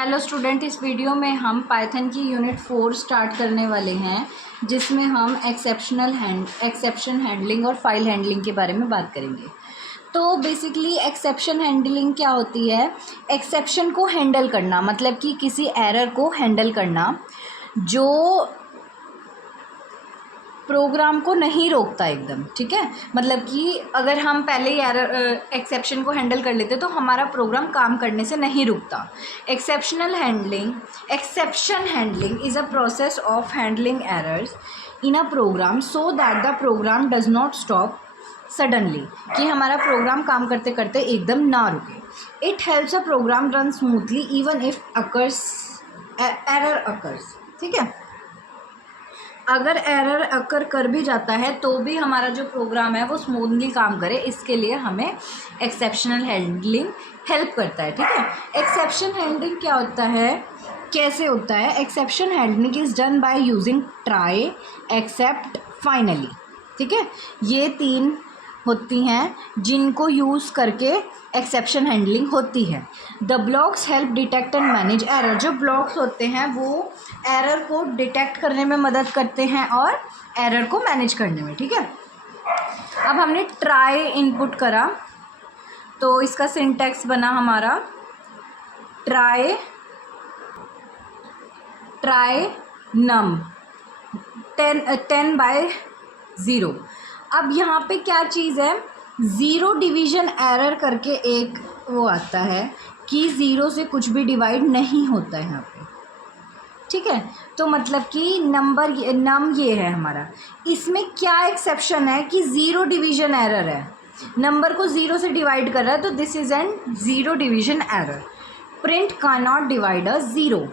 Hello student, इस video में हम पाइथन की यूनिट 4 स्टार्ट करने वाले हैं, जिसमें हम एक्सेप्शन हैंडलिंग और फाइल हैंडलिंग के बारे में बात करेंगे। तो बेसिकली एक्सेप्शन हैंडलिंग क्या होती है? एक्सेप्शन को हैंडल करना, मतलब कि किसी एरर को हैंडल करना जो प्रोग्राम को नहीं रोकता एकदम। ठीक है, मतलब कि अगर हम पहले ही एरर एक्सेप्शन को हैंडल कर लेते तो हमारा प्रोग्राम काम करने से नहीं रुकता। Exception handling is a process of handling errors in a program so that the program does not stop suddenly, कि हमारा प्रोग्राम काम करते करते एकदम ना रुके। It helps a program run smoothly even if error occurs. ठीक है, अगर एरर अकर कर भी जाता है तो भी हमारा जो प्रोग्राम है वो स्मूथली काम करे, इसके लिए हमें एक्सेप्शनल हैंडलिंग हेल्प करता है। ठीक है, एक्सेप्शन हैंडलिंग क्या होता है, कैसे होता है? Exception handling is done by using try, except, finally. ठीक है, ये 3 होती हैं जिनको यूज़ करके एक्सेप्शन हैंडलिंग होती है। The blocks help detect and manage error. जो ब्लॉक्स होते हैं वो एरर को डिटेक्ट करने में मदद करते हैं और एरर को मैनेज करने में। ठीक है, अब हमने ट्राई इनपुट करा तो इसका सिंटैक्स बना हमारा ट्राई नम 10/0। अब यहाँ पे क्या चीज़ है, ज़ीरो डिवीज़न एरर करके एक वो आता है कि ज़ीरो से कुछ भी डिवाइड नहीं होता है यहाँ पे। ठीक है, तो मतलब कि नम ये है हमारा, इसमें क्या एक्सेप्शन है कि ज़ीरो डिवीज़न एरर है, नंबर को ज़ीरो से डिवाइड कर रहा है, तो this is an zero division error. Print can not divide a zero.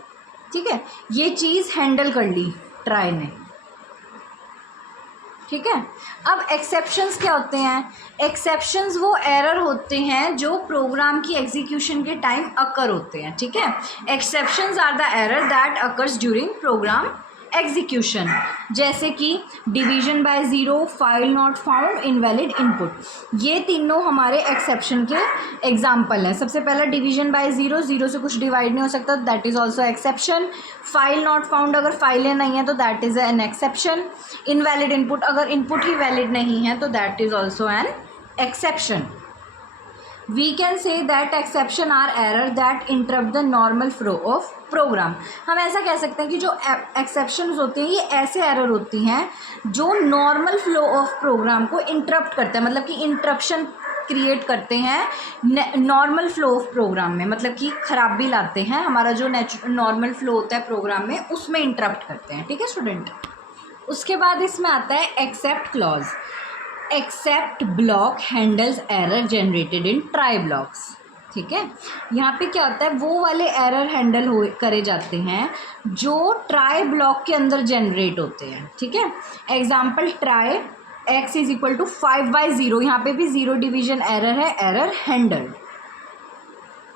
ठीक है, ये चीज़ हैंडल कर ली ट्राई ने। ठीक है, अब एक्सेप्शंस क्या होते हैं? एक्सेप्शंस वो एरर होते हैं जो प्रोग्राम की एग्जीक्यूशन के टाइम अकर होते हैं। ठीक है, exceptions are the error that occurs during program execution, जैसे कि division by zero, file not found, invalid input. ये तीनों हमारे एक्सेप्शन के एग्जाम्पल हैं। सबसे पहला डिवीजन बाय ज़ीरो, ज़ीरो से कुछ डिवाइड नहीं हो सकता, that is also exception. File not found, अगर फाइलें नहीं हैं तो that is an exception. Invalid input, अगर इनपुट ही वैलिड नहीं है तो that is also an exception. We can say that exception are error that interrupt the normal flow of program। हम ऐसा कह सकते हैं कि जो exceptions होते हैं ये ऐसे error होती हैं जो normal flow of program को interrupt करते हैं, मतलब कि interruption क्रिएट करते हैं नॉर्मल फ्लो ऑफ प्रोग्राम में, मतलब कि खराबी लाते हैं, हमारा जो नॉर्मल फ्लो होता है प्रोग्राम में उसमें इंटरप्ट करते हैं। ठीक है स्टूडेंट, उसके बाद इसमें आता है except clause. Except block handles error generated in try blocks. ठीक है, यहाँ पे क्या होता है, वो वाले एरर हैंडल करे जाते हैं जो ट्राई ब्लॉक के अंदर जनरेट होते हैं। ठीक है, example try x is equal to 5/0, यहाँ पे भी ज़ीरो डिवीजन एरर है, एरर हैंडल।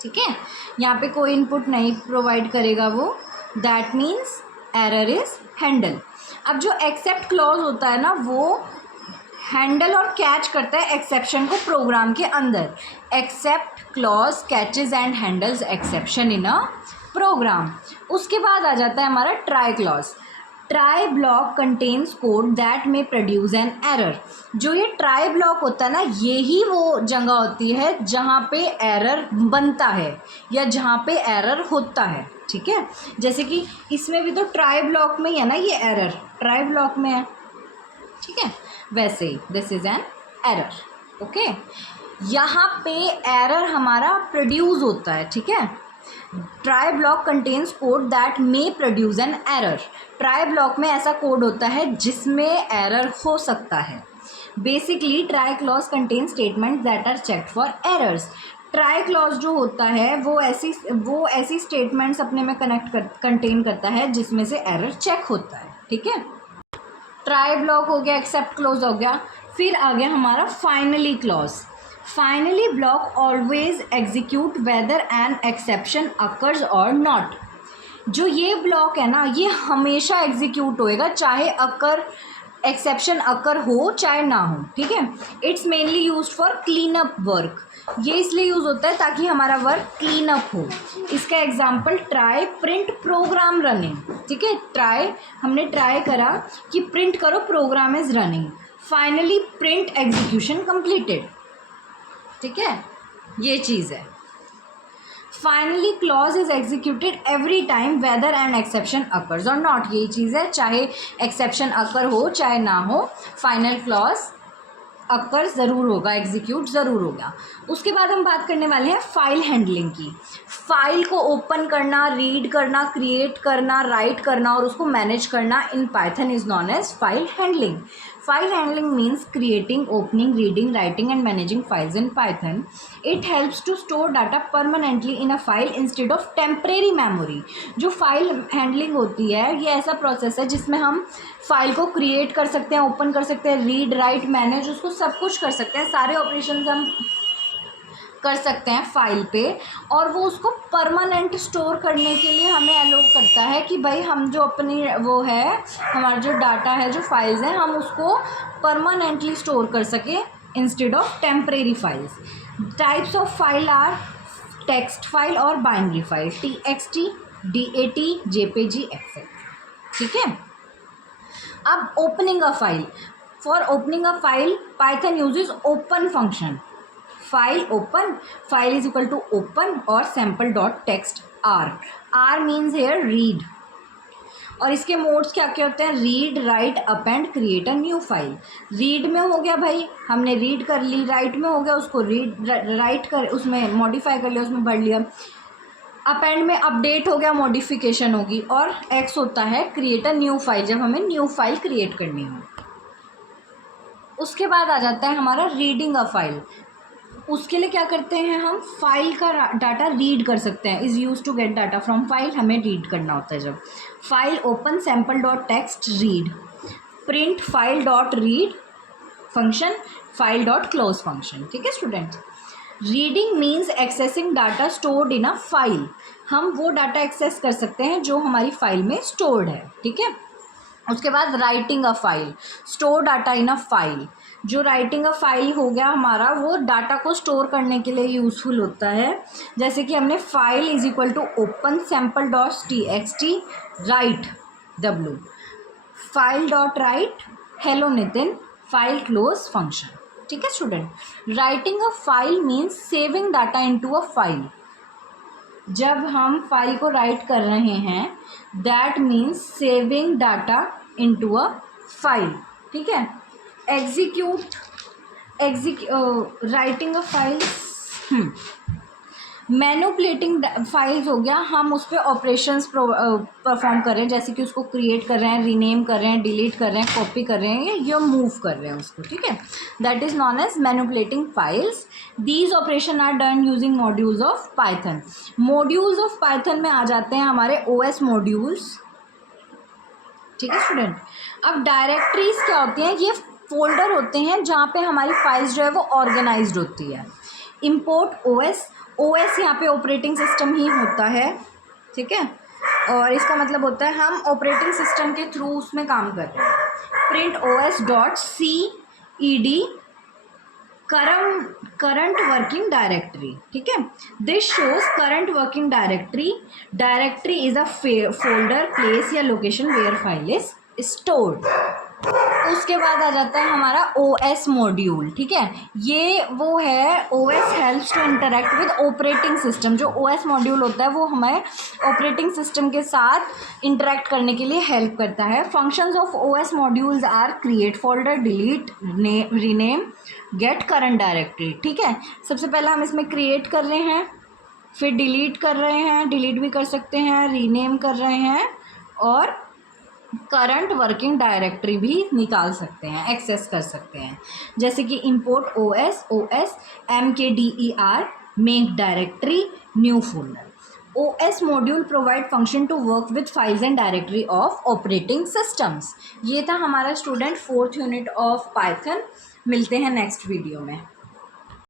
ठीक है, यहाँ पे कोई इनपुट नहीं प्रोवाइड करेगा वो, that means error is handle. अब जो एक्सेप्ट क्लॉज होता है ना, वो हैंडल और कैच करता है एक्सेप्शन को प्रोग्राम के अंदर। Except clause catches and handles exception in a program. उसके बाद आ जाता है हमारा try clause. Try block contains code that may produce an error. जो ये ट्राई ब्लॉक होता है ना, यही वो जगह होती है जहाँ पे एरर बनता है या जहाँ पे एरर होता है। ठीक है, जैसे कि इसमें भी तो ट्राई ब्लॉक में ही है ना, ये एरर ट्राई ब्लॉक में है। ठीक है, वैसे ही this is an error. Okay, यहाँ पे एरर हमारा प्रोड्यूस होता है। ठीक है, try block contains code that may produce an error. Try block में ऐसा कोड होता है जिसमें एरर हो सकता है। Basically try clause contain statement that are checked for errors. Try clause जो होता है वो ऐसी स्टेटमेंट्स अपने में कंटेन करता है जिसमें से एरर चेक होता है। ठीक है, ट्राई ब्लॉक हो गया, एक्सेप्ट क्लॉज हो गया, फिर आ गया हमारा finally clause. Finally block always execute whether an exception occurs or not. जो ये ब्लॉक है ना, ये हमेशा एग्जीक्यूट होएगा चाहे अकर एक्सेप्शन अकर हो चाहे ना हो, ठीक है। It's mainly use for clean up work, ये इसलिए यूज़ होता है ताकि हमारा वर्क क्लीन अप हो। इसका example try print program running, ठीक है। ट्राई, हमने ट्राई करा कि प्रिंट करो program is running, finally print execution completed, ठीक है, ये चीज़ है। Finally clause is executed every time whether an exception occurs or not, यही चीज़ है, चाहे एक्सेप्शन अकर हो चाहे ना हो, फाइनल क्लॉज अकर ज़रूर होगा, एग्जीक्यूट ज़रूर होगा। उसके बाद हम बात करने वाले हैं फाइल हैंडलिंग की। फाइल को ओपन करना, रीड करना, क्रिएट करना, राइट करना और उसको मैनेज करना in Python is known as file handling. File handling means creating, opening, reading, writing and managing files in Python. It helps to store data permanently in a file instead of temporary memory. जो file handling होती है ये ऐसा process है जिसमें हम file को create कर सकते हैं, ओपन कर सकते हैं, रीड, राइट, मैनेज, उसको सब कुछ कर सकते हैं, सारे ऑपरेशंस हम कर सकते हैं फाइल पे, और वो उसको परमानेंट स्टोर करने के लिए हमें अलो करता है कि भाई हम जो अपनी वो है, हमारा जो डाटा है, जो फाइल्स हैं, हम उसको परमानेंटली स्टोर कर सकें instead of temporary files. Types of file are text file और binary file, TXT, DAT, JPG etcetera, ठीक है। अब opening a file, for opening a file Python uses open function. File open, file is equal to open और sample dot text R means here read, और इसके modes क्या क्या होते हैं, read, write, append, create a new file. Read में हो गया भाई हमने रीड कर ली, राइट में हो गया उसको रीड राइट कर, उसमें मॉडिफाई कर लिया, उसमें भर लिया, अपेंड में अपडेट हो गया, मॉडिफिकेशन होगी, और एक्स होता है क्रिएट अ न्यू फाइल, जब हमें न्यू फाइल क्रिएट करनी हो। उसके बाद आ जाता है हमारा रीडिंग अ फाइल। उसके लिए क्या करते हैं, हम फाइल का डाटा रीड कर सकते हैं, is used to get data from file, हमें रीड करना होता है जब। File open, sample dot text read, print file dot read function, file dot close function, ठीक है student. Reading means accessing data stored in a file, हम वो data access कर सकते हैं जो हमारी फाइल में स्टोर्ड है, ठीक है। उसके बाद writing a file, store data in a file, जो राइटिंग अ फाइल हो गया हमारा, वो डाटा को स्टोर करने के लिए यूज़फुल होता है। जैसे कि हमने file is equal to open sample dot TXT write W, file dot write hello Nitin, file close function, ठीक है student. Writing a file means saving data into a file, जब हम फाइल को राइट कर रहे हैं that means saving data into a file, ठीक है। Writing a files, manipulating files हो गया, हम उस पर ऑपरेशंस परफॉर्म कर रहे हैं, जैसे कि उसको क्रिएट कर रहे हैं, रीनेम कर रहे हैं, डिलीट कर रहे हैं, कॉपी कर रहे हैं या मूव कर रहे हैं उसको, ठीक है, that is known as manipulating files. These operation are done using modules of Python. Modules of Python में आ जाते हैं हमारे OS मॉड्यूल्स, ठीक है स्टूडेंट। अब डायरेक्टरीज क्या होती हैं, ये फोल्डर होते हैं जहाँ पे हमारी फाइल्स जो है वो ऑर्गेनाइज्ड होती है। इम्पोर्ट OS यहाँ पे ऑपरेटिंग सिस्टम ही होता है, ठीक है, और इसका मतलब होता है हम ऑपरेटिंग सिस्टम के थ्रू उसमें काम कर रहे हैं। Print OS dot CED current working directory, ठीक है, this shows current working directory. Directory is a folder, place या location where file is stored. उसके बाद आ जाता है हमारा OS मॉड्यूल, ठीक है, ये वो है OS helps to interact with operating system. जो OS मॉड्यूल होता है वो हमें ऑपरेटिंग सिस्टम के साथ इंटरेक्ट करने के लिए हेल्प करता है। Functions of OS modules are create folder, delete, rename, get current directory, ठीक है। सबसे पहले हम इसमें क्रिएट कर रहे हैं, फिर डिलीट कर रहे हैं, डिलीट भी कर सकते हैं, रीनेम कर रहे हैं, और करंट वर्किंग डायरेक्टरी भी निकाल सकते हैं, एक्सेस कर सकते हैं। जैसे कि import OS MKDER make directory new folder. OS module provide function to work with files and directory of operating systems. ये था हमारा student 4th unit of Python. मिलते हैं नेक्स्ट वीडियो में।